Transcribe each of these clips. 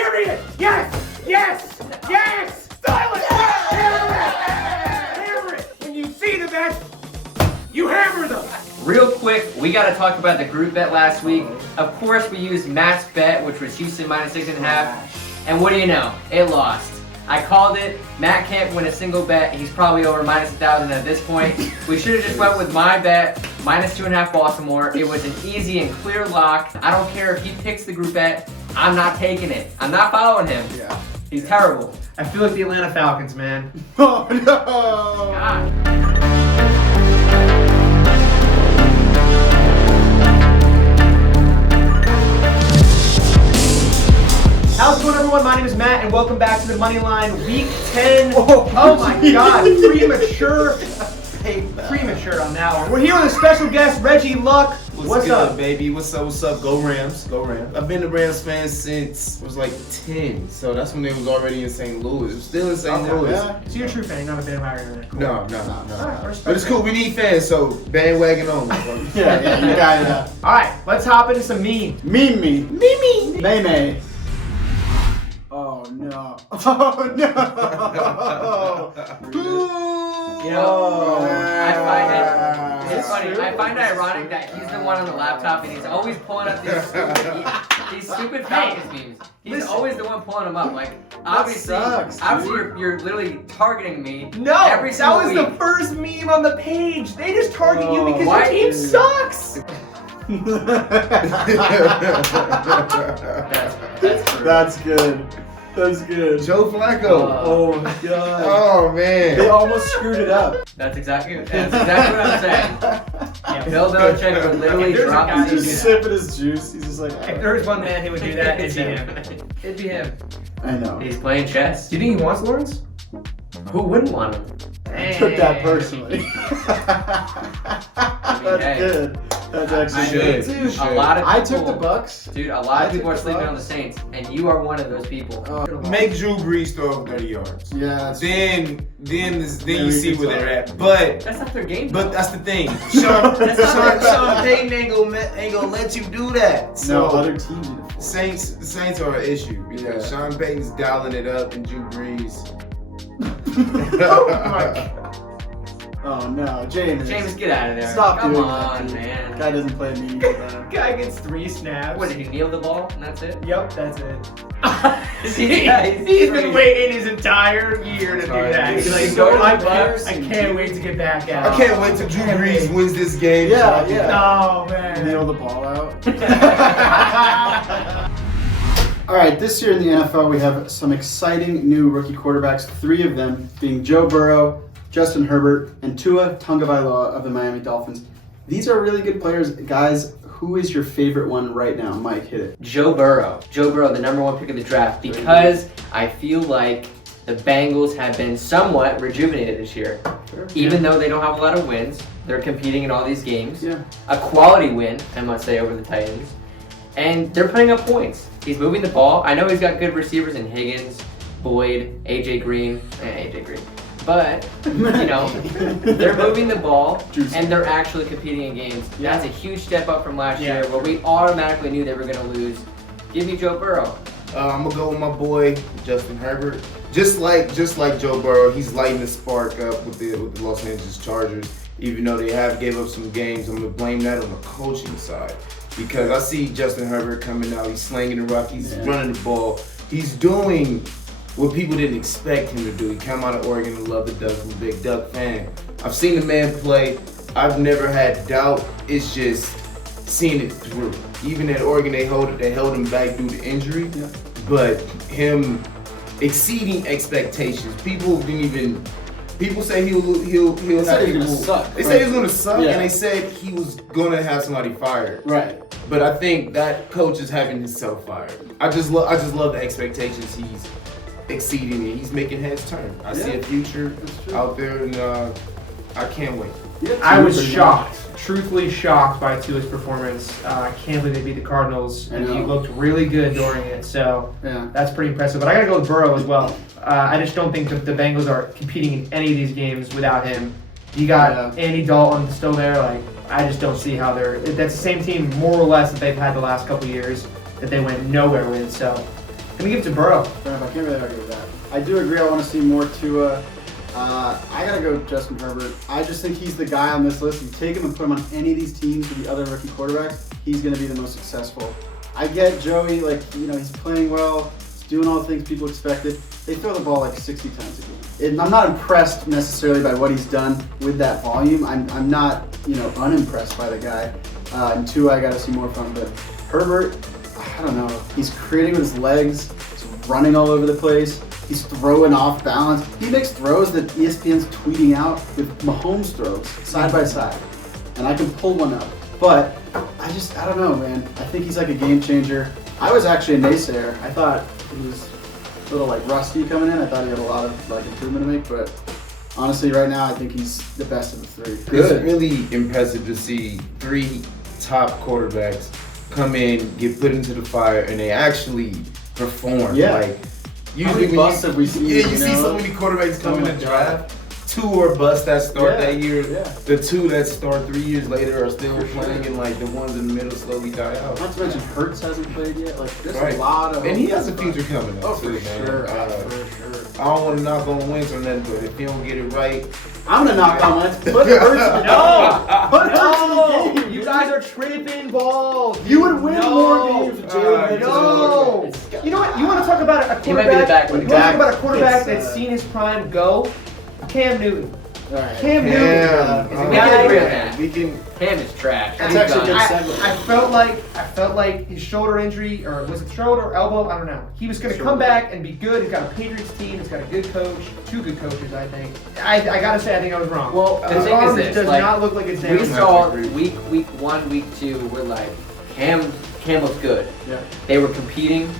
Give me it! Yes! Yes! Yes! Silence! Hammer it! When you see the best, you hammer them! Real quick, we got to talk about the group bet last week. Of course, we used Matt's bet, which was Houston -6.5. And what do you know? It lost. I called it. Matt can't win a single bet. He's probably over -1,000 at this point. We should have just went with my bet, -2.5 Baltimore. It was an easy and clear lock. I don't care if he picks the group bet. I'm not taking it. I'm not following him. Yeah. He's terrible. I feel like the Atlanta Falcons, man. Oh no! God. How's it going, everyone? My name is Matt, and welcome back to the Money Line Week 10. Oh my God, premature on that one. We're here with a special guest, Reggie Luck. What's good, up, baby? What's up? What's up? Go Rams! Go Rams! I've been a Rams fan since I was like 10, so that's when they was already in St. Louis. It was still in St. Louis. Yeah. So you're a true fan, you're not a bandwagoner. Cool. No. Alright, But it's cool. We need fans, so bandwagon on. Yeah, you got it. Alright, let's hop into some memes. Mimi. May. Oh no. Oh no. You know, I find it. It's That's funny. true. I find it ironic that he's the one on the laptop and he's always pulling up these stupid Falcons memes. He's always the one pulling them up. Like obviously, sucks, you're literally targeting me. No, every that single was week. the first meme on the page. They just target you because Why? your team sucks. That's true. That's good. That's good. Joe Flacco. Oh my God. Oh man. They almost screwed it up. That's exactly what I'm saying. Yeah, Bill Belichick would literally If there's a drop guy his He's who's just season. sipping his juice. He's just like, If there was one man who would do that, it'd be him. It'd be him. I know. He's playing chess. Do you think he wants Lawrence? Who wouldn't want him? I took that personally. That's hey. good. That's actually should. good. You should. A lot of people, I took the Bucks. Dude, a lot of I people are took the sleeping on the Bucks. Saints, and you are one of those people. Make Drew Brees throw 30 yards. Yeah, that's Then you we see can where they're talk. at. But That's not their game. that's the thing. Sean Payton ain't gonna let you do that. no So other teams. Need to Saints are an issue because Yeah. Sean Payton's dialing it up and Drew Brees. Oh my. Oh no, James. James, get out of there. Stop Come doing on, that, dude. man. Guy doesn't play me. Guy gets 3 snaps. What, did he kneel the ball and that's it? Yep, that's it. Yeah, He's been waiting his entire year to do that. He's like, He's going to I the Bucks. can't wait to get back I out. can't wait till Drew Brees wins this game. Yeah, so I can- yeah. Oh man. Nail the ball out. All right, this year in the NFL, we have some exciting new rookie quarterbacks. 3 of them being Joe Burrow, Justin Herbert, and Tua Tagovailoa of the Miami Dolphins. These are really good players. Guys, who is your favorite one right now? Mike, hit it. Joe Burrow, the #1 pick of the draft, because I feel like the Bengals have been somewhat rejuvenated this year. Even though they don't have a lot of wins, they're competing in all these games. Yeah. A quality win, I must say, over the Titans. And they're putting up points. He's moving the ball. I know he's got good receivers in Higgins, Boyd, AJ Green. But, you know, they're moving the ball and they're actually competing in games. That's a huge step up from last year where we automatically knew they were going to lose. Give me Joe Burrow. I'm gonna go with my boy Justin Herbert. Just like Joe Burrow, he's lighting the spark up with the Los Angeles Chargers. Even though they have gave up some games, I'm gonna blame that on the coaching side because I see Justin Herbert coming out. He's slinging the rock. He's running the ball. He's doing what people didn't expect him to do. He came out of Oregon and loved the Ducks. I'm a big Duck fan. I've seen the man play. I've never had doubt. It's just seeing it through. Even at Oregon, they held him back due to injury. Yeah. But him exceeding expectations. People say he'll They said have he was people. gonna suck, They right? said he was gonna suck, Yeah. and they said he was gonna have somebody fired. Right. But I think that coach is having himself fired. I just love the expectations he's exceeding and he's making heads turn. I see a future out there and I can't wait. Yeah, I was pretty shocked, truthfully shocked by Tua's performance. I can't believe they beat the Cardinals, and I he know. looked really good during it. So Yeah. that's pretty impressive. But I gotta go with Burrow as well. I just don't think that the Bengals are competing in any of these games without him. You got Andy Dalton still there. Like I just don't see how that's the same team more or less that they've had the last couple years that they went nowhere with. So Let me give it to Burrow. Fair enough, I can't really argue with that. I do agree. I want to see more Tua. I gotta go with Justin Herbert. I just think he's the guy on this list. You take him and put him on any of these teams with the other rookie quarterbacks, he's gonna be the most successful. I get Joey, like, he's playing well, he's doing all the things people expected. They throw the ball like 60 times a game. I'm not impressed necessarily by what he's done with that volume. I'm not, unimpressed by the guy. And Tua, I gotta see more from him. But Herbert, I don't know. He's creating with his legs. He's running all over the place. He's throwing off balance. He makes throws that ESPN's tweeting out with Mahomes throws side by side. And I can pull one up. But I don't know, man. I think he's like a game changer. I was actually a naysayer. I thought he was a little rusty coming in. I thought he had a lot of improvement to make. But honestly, right now, I think he's the best of the three. It's really impressive to see 3 top quarterbacks come in, get put into the fire, and they actually perform. Yeah. Usually how many busts have we seen? Yeah, you see so many quarterbacks come in the draft. 2 or bust that start that year. Yeah. The 2 that start 3 years later are still playing, and the ones in the middle slowly die out. Not to mention Hurts hasn't played yet. There's Right. a lot of. And he has a future coming up. Oh, too, for man. sure. For sure. I don't want to knock on Wentz or nothing, but if he don't get it right, I'm gonna knock on Wentz. Put Hurts. Put Hurts in the game. You guys are tripping balls. You would win more games with Jalen. No. You know what? You want to talk about a He might be the back quarterback? when You he want to talk about a quarterback It's, that's seen his prime go? Cam Newton. All right. Cam Newton. Yeah. is a We guy can agree on that. we can. Cam is trash. That's He's actually done. good. I felt like his shoulder injury, or was it shoulder or elbow? I don't know. He was going to come back and be good. He's got a Patriots team. He's got a good coach. 2 good coaches, I think. I gotta say, I think I was wrong. Well, the his thing is arm this, does not look like it's there. We saw week 1, week 2, we're like, Cam looks good. Yeah. They were competing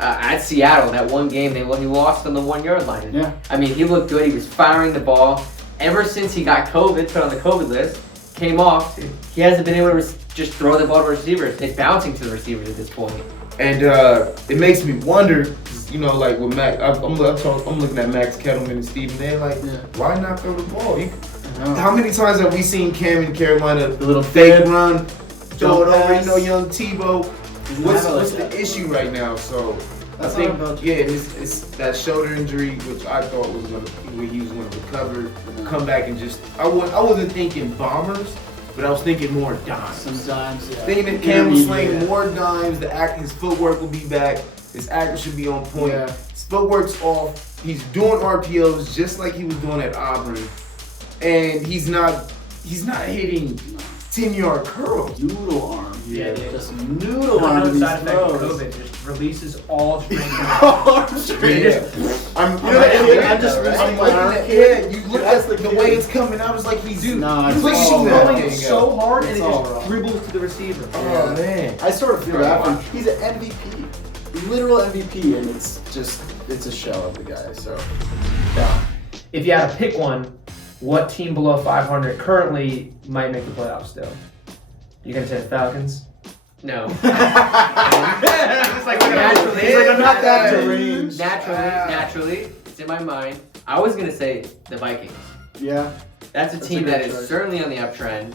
at Seattle. That one game, he lost on the 1-yard line. Yeah. I mean, he looked good. He was firing the ball. Ever since he got COVID, put on the COVID list, came off, he hasn't been able to just throw the ball to receivers. It's bouncing to the receivers at this point. And it makes me wonder, 'cause, with Mac, I'm looking at Max Kettleman and Stephen. They're like, why not throw the ball? How many times have we seen Cam in Carolina, the little fake run, throw it over, young Tebow? What's the issue right now? So That's I think, not about it's that shoulder injury, which I thought he was going to recover, come back and just. I wasn't thinking bombers, but I was thinking more dimes. Some dimes. Yeah. Thinking that Cam was slaying more dimes, his footwork will be back, his accuracy should be on point. Yeah. His footwork's off. He's doing RPOs just like he was doing at Auburn, and he's not hitting 10-yard curls. Noodle arm. Yeah, dude. Just noodle I arm. know in the side these effect of throws. COVID just releases all strength. I'm looking at you look at the way it's coming out. It's like he's it's pushing all that wrong. Throwing it thing so up. hard and It's it all just wrong. dribbles to the receiver. Oh man. I sort of feel bad for him. He's an MVP, literal MVP, and it's a shell of the guy. So If you had to pick one, what team below 500 currently might make the playoffs still? You gonna say the Falcons? No. It's like, Naturally, he's like, I'm not that Hey. deranged. Naturally, it's in my mind. I was gonna say the Vikings. Yeah. That's a That's team a good that is choice. certainly on the uptrend.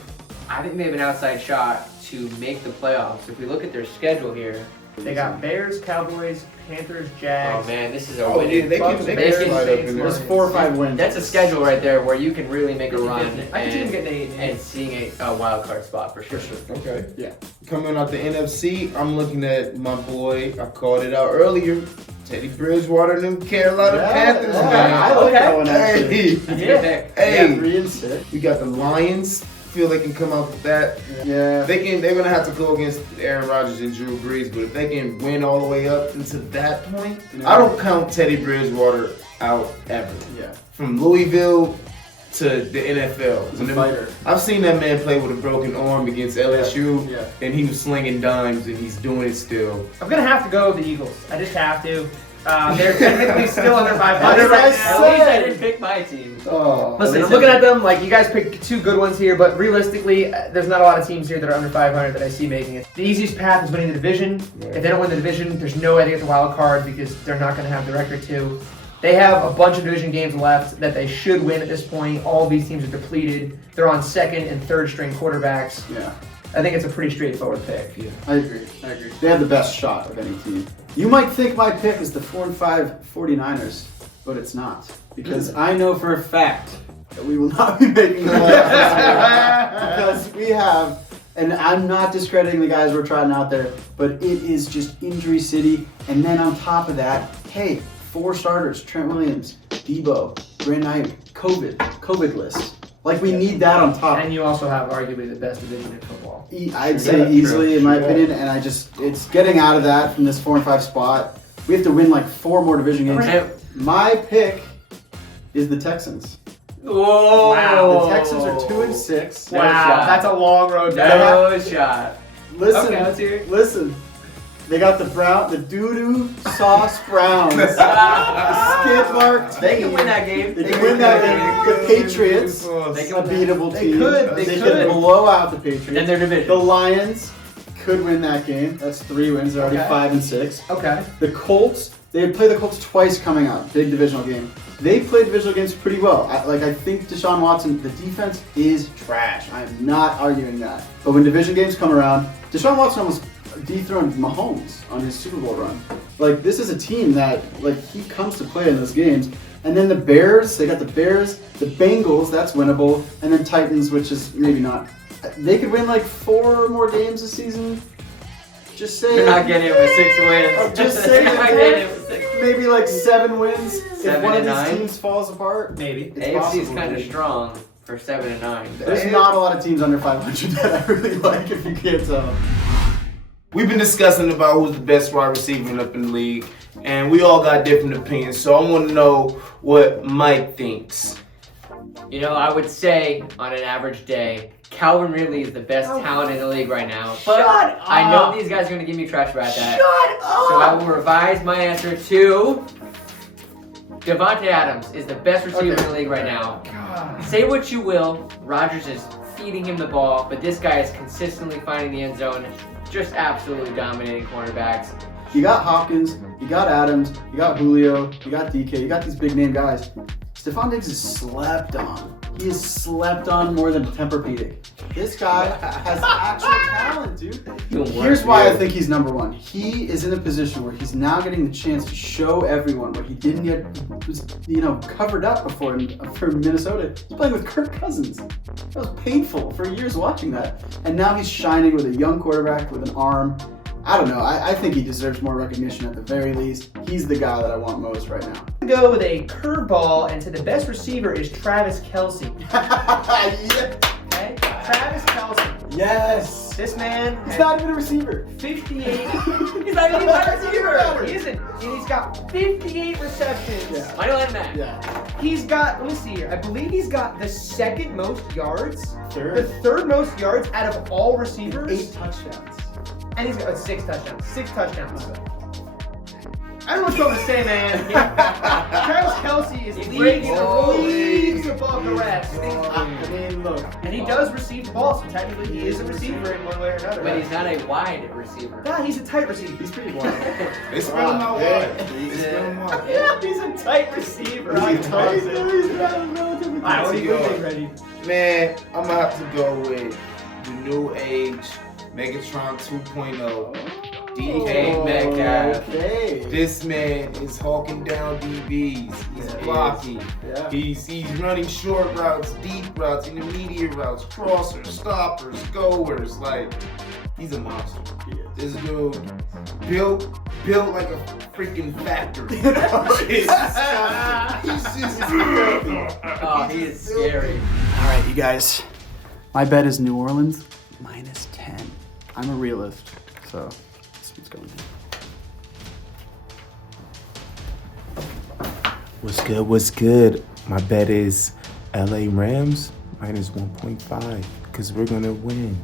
I think they have an outside shot to make the playoffs. If we look at their schedule here, They got Bears, Cowboys, Panthers, oh Jags. man, this is a Oh winning. yeah, they Bucks, can Bears, slide up Saints, in there. There's 4 or 5 wins. That's a schedule right there where you can really make a run I can see them getting 8. and seeing a wild card spot for sure. Okay. Yeah. Coming out the NFC, I'm looking at my boy. I called it out earlier. Teddy Bridgewater and them Carolina Panthers. man. I like that one actually. Hey, That's a Yeah. good pick. hey. 3 and 6. We got the Lions. Feel they can come out with that. Yeah. They're gonna have to go against Aaron Rodgers and Drew Brees, but if they can win all the way up into that point, I don't count Teddy Bridgewater out ever. Yeah. From Louisville to the NFL. He's a fighter. I've seen that man play with a broken arm against LSU, Yeah. and he was slinging dimes, and he's doing it still. I'm gonna have to go with the Eagles. I just have to. They're technically still under 500 That's right what I now. At least I said. didn't pick my team. Oh. Listen, I'm looking at them like you guys picked 2 good ones here, but realistically, there's not a lot of teams here that are under 500 that I see making it. The easiest path is winning the division. Yeah. If they don't win the division, there's no way they get the wild card because they're not going to have the record to. They have a bunch of division games left that they should win at this point. All of these teams are depleted. They're on 2nd and 3rd string quarterbacks. Yeah. I think it's a pretty straightforward pick. I agree. They have the best shot of any team. You might think my pick is the 4-5 49ers, but it's not. Because I know for a fact that we will not be making the playoffs this year. Because we have, and I'm not discrediting the guys we're trotting out there, but it is just injury city. And then on top of that, hey, 4 starters, Trent Williams, Debo, Brandon Ayuk, COVID list. Like, we need that on top. And you also have arguably the best division in football. I'd say easily, in my opinion, and it's getting out of that from this 4-5 spot. We have to win like 4 more division games. My pick is the Texans. Whoa! Wow. The Texans are 2-6. No Wow, shot. that's a long road down. No shot. Listen, Okay, let's hear it. listen. They got the doo-doo sauce Browns. The skid mark. They can win that game. They can win that game. The Patriots, They can a beatable They team. could, they They could. could blow out the Patriots. And their division. The Lions could win that game. That's 3 wins. They're already Okay. 5-6. Okay. The Colts, they play the Colts twice coming up. Big divisional game. They played divisional games pretty well. I think Deshaun Watson, the defense is trash. I am not arguing that. But when division games come around, Deshaun Watson almost dethroned Mahomes on his Super Bowl run. Like, this is a team that, like, he comes to play in those games. And then the Bears, they got the Bears, the Bengals, that's winnable. And then Titans, which is maybe not. They could win like 4 more games this season. Just saying. They're not getting it with 6 wins. I'm just saying. They're not getting it with 6 wins. Maybe like 7 wins. If 7 one of and these 9? teams falls apart, Maybe. it's AFC is possible. kind of strong for 7 and 9. There's not a lot of teams under 500 that I really like, if you can't tell. We've been discussing about who's the best wide receiver up in the league, and we all got different opinions. So I want to know what Mike thinks. You know, I would say on an average day, Calvin Ridley is the best talent in the league right now. But Shut I know up. these guys are going to give me trash about that. Shut up! So I will revise my answer to Devontae Adams is the best receiver in the league right now. God. Say what you will, Rodgers is feeding him the ball, but this guy is consistently finding the end zone, just absolutely dominating cornerbacks. You got Hopkins, you got Adams, you got Julio, you got DK, you got these big name guys. Stephon Diggs is slept on. He is slept on more than Tempur-Pedic. This guy has actual talent, dude. Here's why I think he's number 1. He is in a position where he's now getting the chance to show everyone what he didn't get, was, covered up before for Minnesota. He's playing with Kirk Cousins. That was painful for years watching that. And now he's shining with a young quarterback with an arm. I don't know. I think he deserves more recognition at the very least. He's the guy that I want most right now. Go with a curveball, and to the best receiver is Travis Kelce. Yeah. Okay? Travis Kelce. Yes. This man He's not even a receiver. 58. He's not even a receiver. He isn't. And he's got 58 receptions. Yeah. Money line Matt. Yeah. He's got, let me see here. I believe he's got the 2nd most yards. Third. The 3rd most yards out of all receivers. 8 touchdowns. And he's got 6 touchdowns. 6 touchdowns. I don't know what you want to say, man. Travis Kelce is leagues above the rest. I mean, look. And he does receive the ball, so technically he is a receiver in one way or another. But he's not a wide receiver. Nah, he's a tight receiver. He's pretty wild. They spell him out wide. They spell him out. Yeah, he's a tight receiver. He's I tight. Alright, what do you think, Reggie? Man, I'm gonna have to go with the new age Megatron 2.0. DK Metcalf. Okay. This man is hawking down DBs. He's blocking. Yeah. He's running short routes, deep routes, intermediate routes, crossers, stoppers, goers. Like, he's a monster. This dude built like a freaking factory. He's just Oh, he is scary. All right, you guys. My bet is New Orleans -10. I'm a realist, so that's what's going on. What's good? My bet is LA Rams -1.5 because we're gonna win.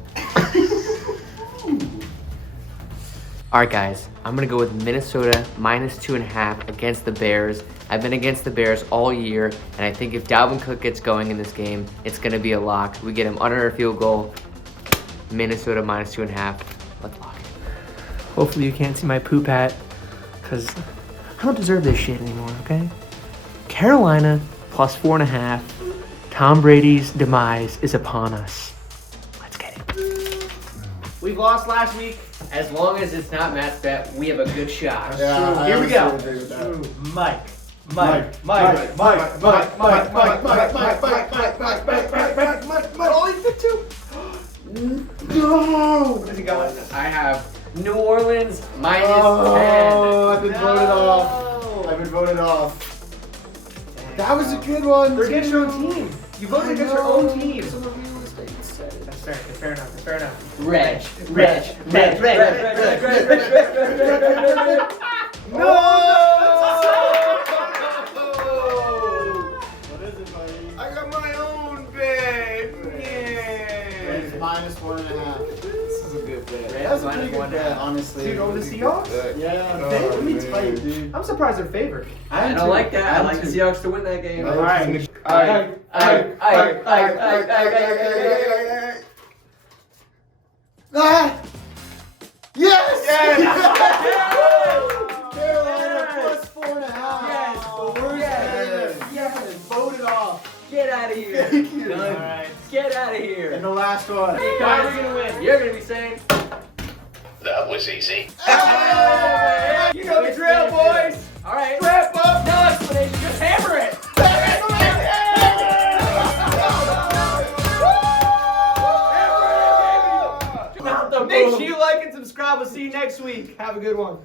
All right, guys, I'm gonna go with Minnesota -2.5 against the Bears. I've been against the Bears all year, and I think if Dalvin Cook gets going in this game, it's gonna be a lock. We get him under a field goal. Minnesota -2.5. Let's lock it. Hopefully you can't see my poop hat, because I don't deserve this shit anymore, okay? Carolina +4.5. Tom Brady's demise is upon us. Let's get it. We've lost last week. As long as it's not Matt's bet, we have a good shot. Yeah, I Here we go. honestly agree with that. Mike. Oh, he picked two. No! What does he got? I have New Orleans minus 10. Oh, I've been voted off. No. I've been voted off. That was a good one. They're against your own team. You voted against your own team. Some of real estate said it. That's fair. That's fair enough. That's fair enough. Reg. No! What is it, buddy? I got my own bet. It's Yeah. -1.5. This is a good bet. That's a pretty good bet, honestly. Dude, over the Seahawks? Yeah, Oh, let me man. tell you, dude. I'm surprised they're favored. I don't like that. I like the Seahawks to win that game. I All right. Ah! Yes! Yes! Carolina Yes! +4.5. Yes! The worst Yes! bet. Yes! Voted off. Get out of here. Thank you. Done. All right. Get out of And here. the last one. Why are we gonna win? You're going to be saying, That was easy. You know the drill, boys. all right. Wrap up. No explanation. Just hammer it. Make sure you like and subscribe. We'll see you next week. Have a good one.